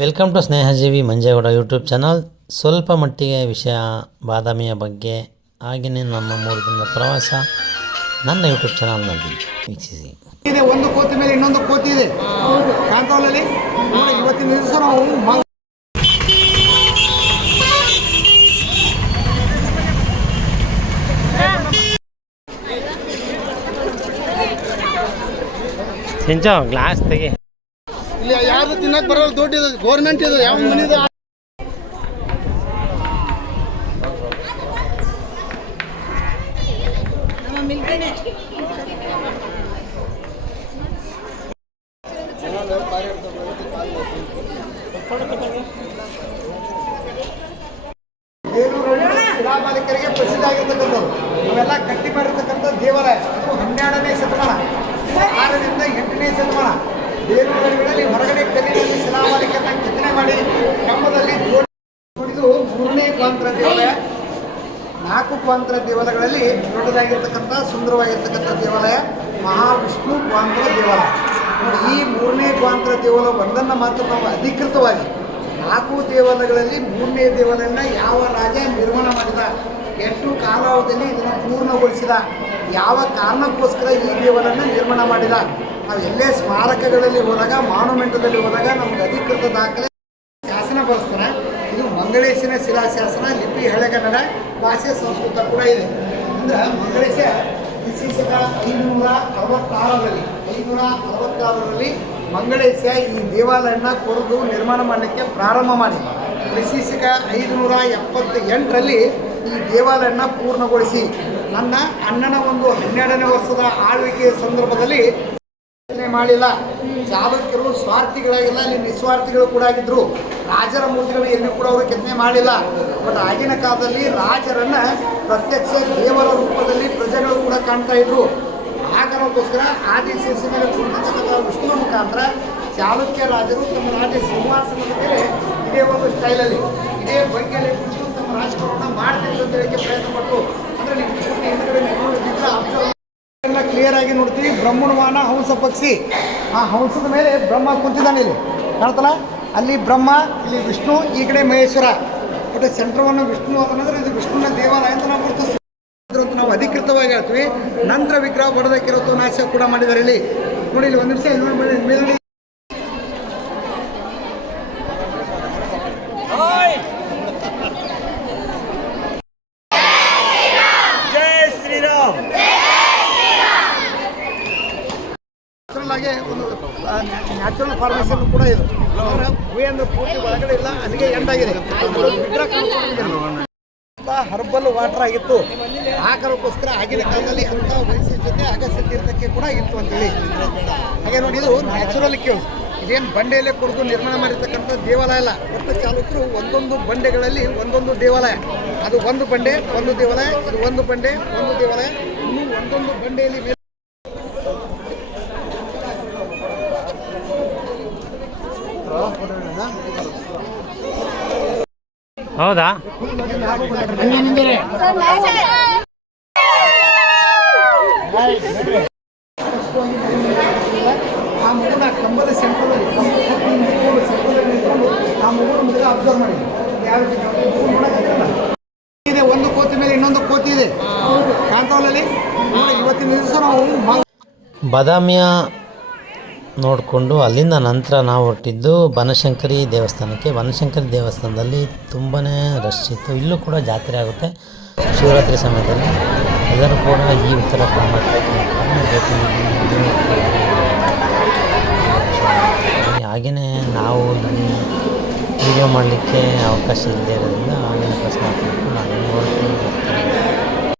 Welcome to Snehajeevi Manjegowda YouTube channel ಸ್ವಲ್ಪ ಮಟ್ಟಿಗೆ ವಿಷಯ ಬಾದಾಮಿಯ ಬಗ್ಗೆ ಹಾಗೆಯೇ ನಮ್ಮ ಮೂರು ದಿನದ ಪ್ರವಾಸ ನನ್ನ ಯೂಟ್ಯೂಬ್ ಚಾನಲ್ನಲ್ಲಿ ವೀಕ್ಷಿಸಿ. ಇದೆ ಒಂದು ಕೋತಿ ಮೇಲೆ ಇನ್ನೊಂದು ಕೋತಿ ಇದೆ. ಕಾಂತವಲ್ಲಿ ನೋಡಿ ಇವತ್ತಿನ ದಿವಸ ನಾವು ಮ- ಸಿಂಚೋ ಗ್ಲಾಸ್ ತೆಗಿ. ಇಲ್ಲಿ ಯಾರು ತಿನ್ನಕ್ ಬರೋ ದೊಡ್ಡ ಇದು ಗೌರ್ಮೆಂಟ್ ಇದು, ಯಾವ ಮನೆ ಇದು ಶಿಲಾಬಾಲಿಕರಿಗೆ ಪ್ರಸಿದ್ಧ ಆಗಿರ್ತಕ್ಕಂಥದ್ದು. ಇವೆಲ್ಲ ಕಟ್ಟಿ ಮಾಡಿರ್ತಕ್ಕಂಥ ದೇವಾಲಯ. ಅದು ಹನ್ನೆರಡನೇ ಶತಮಾನ. ಆರರಿಂದ ಎಂಟನೇ ಶತಮಾನ ಬೇಲೂರುಗಳಲ್ಲಿ ಹೊರಗಡೆ ಕಲ್ಲಿನಲ್ಲಿ ಶಿಲಾಬಾಲಿಕರನ್ನ ಕೆತ್ತನೆ ಮಾಡಿ ಕಂಬದಲ್ಲಿ ಜೋಡಿ ಇದು ಮೂರನೇ ಕ್ವಾಂತರ ದೇವಾಲಯ ನಾಲ್ಕು ಕ್ವಾಂತರ ದೇವಾಲಯಗಳಲ್ಲಿ ದೊಡ್ಡದಾಗಿರ್ತಕ್ಕಂಥ, ಸುಂದರವಾಗಿರ್ತಕ್ಕಂಥ ದೇವಾಲಯ, ಮಹಾವಿಷ್ಣು ಕ್ವಾಂತರ ದೇವಾಲಯ. ಈ ಮೂರನೇ ಕ್ವಾಂತರ ದೇವಾಲಯ ಒಂದನ್ನು ಮಾತ್ರ ನಾವು ಅಧಿಕೃತವಾಗಿ ನಾಲ್ಕು ದೇವಾಲಯಗಳಲ್ಲಿ ಮೂರನೇ ದೇವಾಲಯನ ಯಾವ ರಾಜ ನಿರ್ಮಾಣ ಮಾಡಿದ ಎಷ್ಟು ಕಾಲಾವಧಿಯಲ್ಲಿ ಇದನ್ನು ಪೂರ್ಣಗೊಳಿಸಿದ, ಯಾವ ಕಾರಣಕ್ಕೋಸ್ಕರ ಈ ದೇವಾಲಯನ ನಿರ್ಮಾಣ ಮಾಡಿದ ನಾವು ಎಲ್ಲೇ ಸ್ಮಾರಕಗಳಲ್ಲಿ ಹೋದಾಗ ಮಾನುಮೆಂಟದಲ್ಲಿ ಹೋದಾಗ ನಮಗೆ ಅಧಿಕೃತ ದಾಖಲೆ ಮಂಗಳೇಶನ ಶಿಲಾಶಾಸನ, ಲಿಪಿ ಹಳೆಗನ್ನಡ ಭಾಷೆ, ಸಂಸ್ಕೃತ ಕೂಡ ಇದೆ. ಅಂದ್ರೆ ಮಂಗಳೇಶ ವಿಶೇಷದ ಐನೂರ ಅರವತ್ತಾರರಲ್ಲಿ ಐನೂರ ಅರವತ್ತಾರರಲ್ಲಿ ಮಂಗಳೇಶ ಈ ದೇವಾಲಯನ ಕೊರೆದು ನಿರ್ಮಾಣ ಮಾಡಲಿಕ್ಕೆ ಪ್ರಾರಂಭ ಮಾಡಿ ವಿಶೇಷಕ ಐದುನೂರ ಎಪ್ಪತ್ತ ಎಂಟರಲ್ಲಿ ಈ ದೇವಾಲಯನ ಪೂರ್ಣಗೊಳಿಸಿ. ನನ್ನ ಅಣ್ಣನ ಒಂದು ಹನ್ನೆರಡನೇ ವರ್ಷದ ಆಳ್ವಿಕೆಯ ಸಂದರ್ಭದಲ್ಲಿ ಮಾಡಿಲ್ಲ. ಚಾಲುಕ್ಯರು ಸ್ವಾರ್ಥಿಗಳಾಗಿಲ್ಲ ಅಲ್ಲಿ ನಿಸ್ವಾರ್ಥಿಗಳು ಕೂಡ ಆಗಿದ್ರು. ರಾಜರ ಮೂರ್ತಿಗಳನ್ನ ಎಲ್ಲಿ ಕೂಡ ಅವರು ಕೆತ್ತನೆ ಮಾಡಿಲ್ಲ. ಬಟ್ ಆಗಿನ ಕಾಲದಲ್ಲಿ ರಾಜರನ್ನ ಪ್ರತ್ಯಕ್ಷ ದೇವರ ರೂಪದಲ್ಲಿ ಪ್ರಜೆಗಳು ಕೂಡ ಕಾಣ್ತಾ ಇದ್ರು. ಆ ಕಾರಣಕ್ಕೋಸ್ಕರ ಆದಿ ಮೇಲೆ ಕುಳಿತಕ್ಕಂಥ ವಿಷ್ಣುವ ಮುಖಾಂತರ ಚಾಲುಕ್ಯ ರಾಜರು ತಮ್ಮ ರಾಜ ಸಿಂಹಾಸನದ ಮೇಲೆ ಇದೇ ಒಂದು ಸ್ಟೈಲಲ್ಲಿ ಇದೇ ಬಗ್ಗೆಯಲ್ಲಿ ಕುರಿತು ತಮ್ಮ ರಾಜಕಾರಣ ಮಾಡ್ತಿದ್ರು ಅಂತ ಹೇಳಿಕೆ ಪ್ರಯತ್ನ ಪಟ್ಟರು ಅಂದರೆ ನೀವು ಪೂರ್ತಿ ಹಿಂದ್ಗಡೆ ನೋಡಿದ್ರೆ ಅಬ್ಸರ್ವ್ ಎಲ್ಲ ಕ್ಲಿಯರ್ ಆಗಿ ನೋಡ್ತೀವಿ. ಬ್ರಹ್ಮಣವಾನ ಹಂಸ ಪಕ್ಷಿ. ಆ ಹಂಸದ ಮೇಲೆ ಬ್ರಹ್ಮ ಕುಂತಿದ್ದಾನೆ ಇಲ್ಲಿ. ಕಾಣ್ತಲ್ಲ? ಅಲ್ಲಿ ಬ್ರಹ್ಮ, ಇಲ್ಲಿ ವಿಷ್ಣು, ಈ ಕಡೆ ಮಹೇಶ್ವರ. ಬಟ್ ಸೆಂಟ್ರವನ್ನು ವಿಷ್ಣು ಅಂತಂದ್ರೆ ಇದು ವಿಷ್ಣುವಿನ ದೇವಾಲಯ ಅಂತ ನಾವು ಗುರುತಿಸ್ತೀವಿ ನಾವು ಅಧಿಕೃತವಾಗಿ ಹೇಳ್ತೀವಿ. ನಂತರ ವಿಗ್ರಹ ಬಡದಕ್ಕಿರೋ ನಾಶ ಕೂಡ ಮಾಡಿದ್ದಾರೆ ಇಲ್ಲಿ. ನೋಡಿ ಇಲ್ಲಿ ಒಂದು ನಿಮಿಷ ಮೇಲ್ಗಡೆ ಆಗಿ ಒಂದು ನ್ಯಾಚುರಲ್ ಫಾರ್ಮೇಷನ್ ಕೂಡ ಇದು. ಅಂದ್ರೆ ಹೂವೆ ಅಂದ್ರೆ ಪೂರ್ತಿ ಒಳಗಡೆ ಇಲ್ಲ, ಅಲ್ಲಿಗೆ ಎಂಡ್ ಆಗಿದೆ. ಅಲ್ಲೊಂದು ವಿಗ್ರಹ ಕಾಣಿಸ್ಕೊಂಡಿದೆ. ತುಂಬ ಹರ್ಬಲ್ ವಾಟರ್ ಆಗಿತ್ತು. ಆ ಆಗಿನ ಕಾಲದಲ್ಲಿ ಅಂಥ ಜೊತೆ ಅಗಸ್ಯ ತೀರ್ಥಕ್ಕೆ ಕೂಡ ಇತ್ತು ಅಂತೇಳಿ ಹಾಗೆ ನೋಡಿ, ಇದು ನ್ಯಾಚುರಲ್ ಕ್ಯೂ ಇದೇನು ಬಂಡೆಯಲ್ಲೇ ಕುಡಿದು ನಿರ್ಮಾಣ ಮಾಡಿರ್ತಕ್ಕಂಥ ದೇವಾಲಯ ಅಲ್ಲ. ಒಟ್ಟು ಚಾಲಕರು ಒಂದೊಂದು ಬಂಡೆಗಳಲ್ಲಿ ಒಂದೊಂದು ದೇವಾಲಯ. ಅದು ಒಂದು ಬಂಡೆ, ಒಂದು ದೇವಾಲಯ, ಇದು ಒಂದು ಬಂಡೆ, ಒಂದು ದೇವಾಲಯ. ಇನ್ನು ಒಂದೊಂದು ಬಂಡೆಯಲ್ಲಿ ಹೌದಾ ಆ ಮಗುನ ಕಂಬದ ಆ ಮಗುನ ಅಬ್ಸರ್ವ್ ಯಾವ ರೀತಿ ನೋಡಕ್ಕಾಗಲ್ಲ. ಇದೆ ಒಂದು ಕೋತಿ ಮೇಲೆ ಇನ್ನೊಂದು ಕೋತಿ ಇದೆ ಕಾಂತವಲ್ಲಿ ಇವತ್ತಿನ ದಿವಸ ನಾವು ಬಾದಾಮಿಯ ನೋಡಿಕೊಂಡು ಅಲ್ಲಿಂದ ನಂತರ ನಾವು ಹೊರಟಿದ್ದು ಬನಶಂಕರಿ ದೇವಸ್ಥಾನಕ್ಕೆ. ಬನಶಂಕರಿ ದೇವಸ್ಥಾನದಲ್ಲಿ ತುಂಬಾ ರಶ್ ಇತ್ತು. ಇಲ್ಲೂ ಕೂಡ ಜಾತ್ರೆ ಆಗುತ್ತೆ. ಶಿವರಾತ್ರಿ ಸಮಯದಲ್ಲಿ. ಎಲ್ಲರೂ ಕೂಡ ಈ ಉತ್ತರ ಕರ್ನಾಟಕಕ್ಕೆ ಹಾಗೆಯೇ ನಾವು ಇಲ್ಲಿ ವಿಡಿಯೋ ಮಾಡಲಿಕ್ಕೆ ಅವಕಾಶ ಇಲ್ಲದೇ ಇರೋದ್ರಿಂದ ಆಗಿನ ಪ್ರಶ್ನೆ ಹಾಕಿಕೊಂಡು ಹಾಗೆ ನೋಡ್ಕೊಂಡು